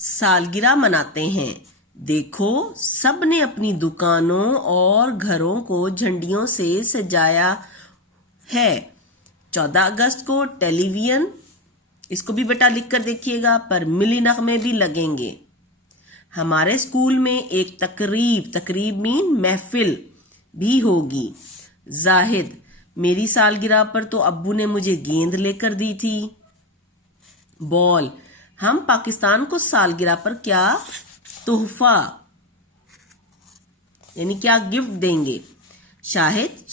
सालगिरह मनाते हैं। देखो, सबने अपनी दुकानों और घरों को झंडियों से सजाया है। 14 अगस्त को टेलीविजन, इसको भी बेटा लिख कर देखिएगा, पर मिली नगमे भी लगेंगे। हमारे स्कूल में एक तकरीब मीन महफिल भी होगी। जाहिद, मेरी सालगिरह पर तो अब्बू ने मुझे गेंद लेकर दी थी। बॉल, हम पाकिस्तान को सालगिरह पर क्या तोहफा यानी क्या गिफ्ट देंगे। शाहिद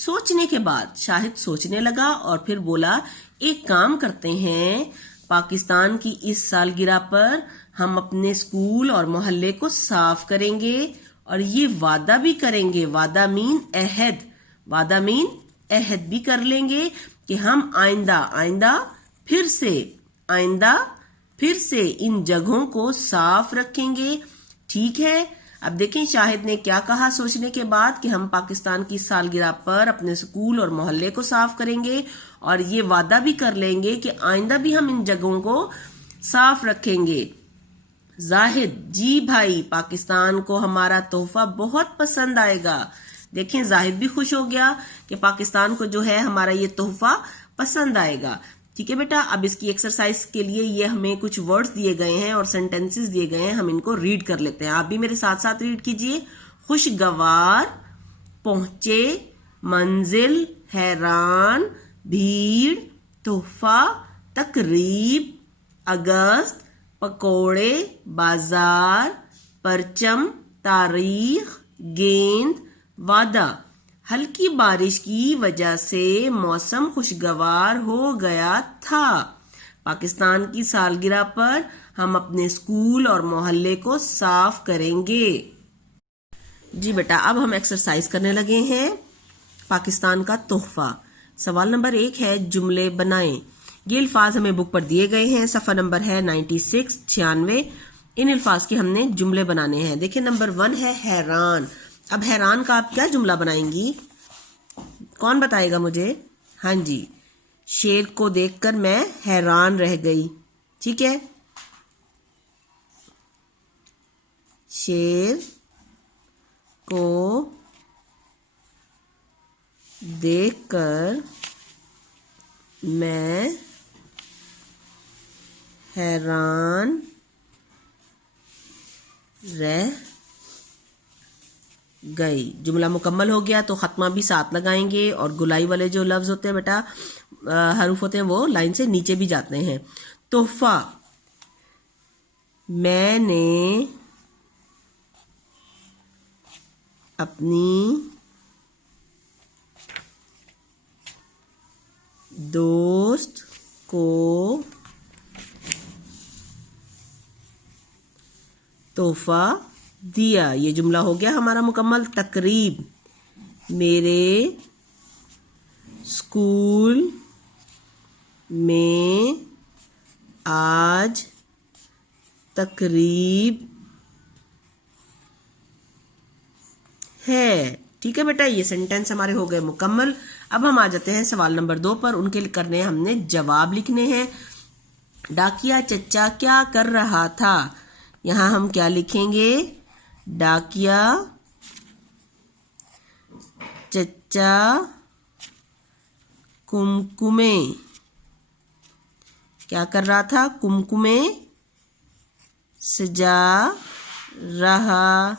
शाहिद सोचने लगा और फिर बोला, एक काम करते हैं, पाकिस्तान की इस सालगिरह पर हम अपने स्कूल और मोहल्ले को साफ करेंगे और ये वादा भी करेंगे, वादा मीन अहद भी कर लेंगे कि हम आइंदा फिर से इन जगहों को साफ रखेंगे। ठीक है। अब देखें शाहिद ने क्या कहा सोचने के बाद कि हम पाकिस्तान की सालगिरह पर अपने स्कूल और मोहल्ले को साफ करेंगे और ये वादा भी कर लेंगे कि आइंदा भी हम इन जगहों को साफ रखेंगे। जाहिद, जी भाई, पाकिस्तान को हमारा तोहफा बहुत पसंद आएगा। देखें, जाहिद भी खुश हो गया कि पाकिस्तान को जो है हमारा ये तोहफा पसंद आएगा। ठीक है बेटा, अब इसकी एक्सरसाइज के लिए ये हमें कुछ वर्ड्स दिए गए हैं और सेंटेंसेस दिए गए हैं, हम इनको रीड कर लेते हैं। आप भी मेरे साथ साथ रीड कीजिए। खुशगवार, पहुंचे, मंजिल, हैरान, भीड़, तोहफा, तकरीब, अगस्त, पकोड़े, बाजार, परचम, तारीख, गेंद, वादा। हल्की बारिश की वजह से मौसम खुशगवार हो गया था। पाकिस्तान की सालगिरह पर हम अपने स्कूल और मोहल्ले को साफ करेंगे। जी बेटा, अब हम एक्सरसाइज करने लगे हैं। पाकिस्तान का तोहफा। सवाल नंबर 1 है, जुमले बनाएं। ये अल्फाज हमें बुक पर दिए गए हैं। सफ़ा नंबर है 96। इन अल्फाज के हमने जुमले बनाने हैं। देखिए, नंबर 1 है हैरान। अब हैरान का आप क्या जुमला बनाएंगी, कौन बताएगा मुझे? हाँ जी, शेर को देखकर मैं हैरान रह गई। ठीक है, शेर को देखकर मैं हैरान रह गई। जुमला मुकम्मल हो गया तो खत्मा भी साथ लगाएंगे और गुलाई वाले जो लफ्ज होते हैं बेटा, हरूफ होते हैं, वो लाइन से नीचे भी जाते हैं। तोहफा, मैंने अपनी दोस्त को तोहफा दिया। ये जुमला हो गया हमारा मुकम्मल। तकरीब, मेरे स्कूल में आज तकरीब है। ठीक है बेटा, ये सेंटेंस हमारे हो गए मुकम्मल। अब हम आ जाते हैं सवाल नंबर 2 पर। उनके करने हमने जवाब लिखने हैं। डाकिया चच्चा क्या कर रहा था? यहाँ हम क्या लिखेंगे? डाकिया चच्चा कुमकुमे क्या कर रहा था? कुमकुमे सजा रहा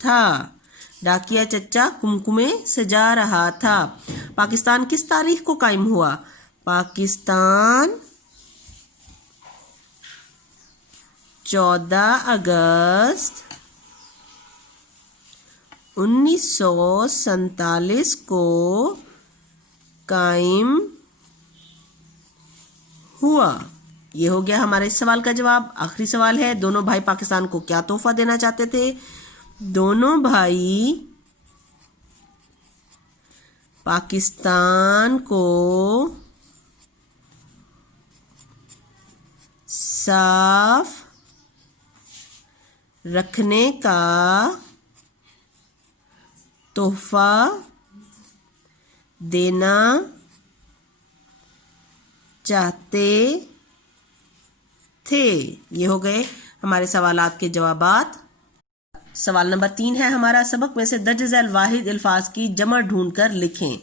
था। डाकिया चच्चा कुमकुमे सजा रहा था। पाकिस्तान किस तारीख को कायम हुआ? पाकिस्तान 14 अगस्त 1947 को कायम हुआ। ये हो गया हमारे इस सवाल का जवाब। आखिरी सवाल है, दोनों भाई पाकिस्तान को क्या तोहफा देना चाहते थे? दोनों भाई पाकिस्तान को साफ रखने का तोहफा देना चाहते थे। ये हो गए हमारे सवालात के जवाबात। सवाल नंबर 3 है हमारा, सबक में से दर्ज झैल वाहिद अल्फाज की जमा ढूंढकर लिखें।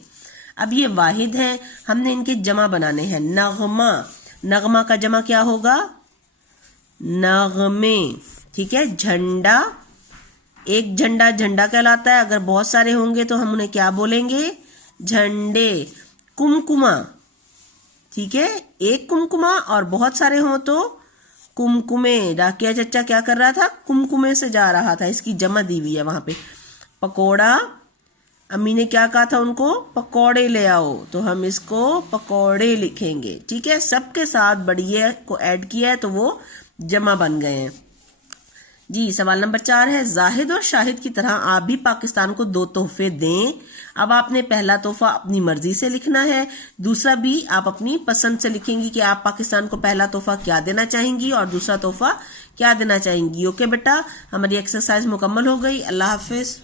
अब ये वाहिद हैं, हमने इनके जमा बनाने हैं। नगमा, नगमा का जमा क्या होगा? नगमे। ठीक है। झंडा, एक झंडा झंडा कहलाता है, अगर बहुत सारे होंगे तो हम उन्हें क्या बोलेंगे? झंडे। कुमकुमा, ठीक है, एक कुमकुमा और बहुत सारे हों तो कुमकुमे। डाकिया चच्चा क्या कर रहा था? कुमकुमे से जा रहा था, इसकी जमा दी हुई है वहां पे। पकोड़ा, अम्मी ने क्या कहा था उनको? पकौड़े ले आओ, तो हम इसको पकौड़े लिखेंगे। ठीक है। सबके साथ बढ़िया को ऐड किया है तो वो जमा बन गए हैं जी। सवाल नंबर 4 है, जाहिद और शाहिद की तरह आप भी पाकिस्तान को 2 तोहफे दें। अब आपने पहला तोहफा अपनी मर्जी से लिखना है, दूसरा भी आप अपनी पसंद से लिखेंगी कि आप पाकिस्तान को पहला तोहफा क्या देना चाहेंगी और दूसरा तोहफा क्या देना चाहेंगी। ओके बेटा, हमारी एक्सरसाइज मुकम्मल हो गई। अल्लाह हाफिज।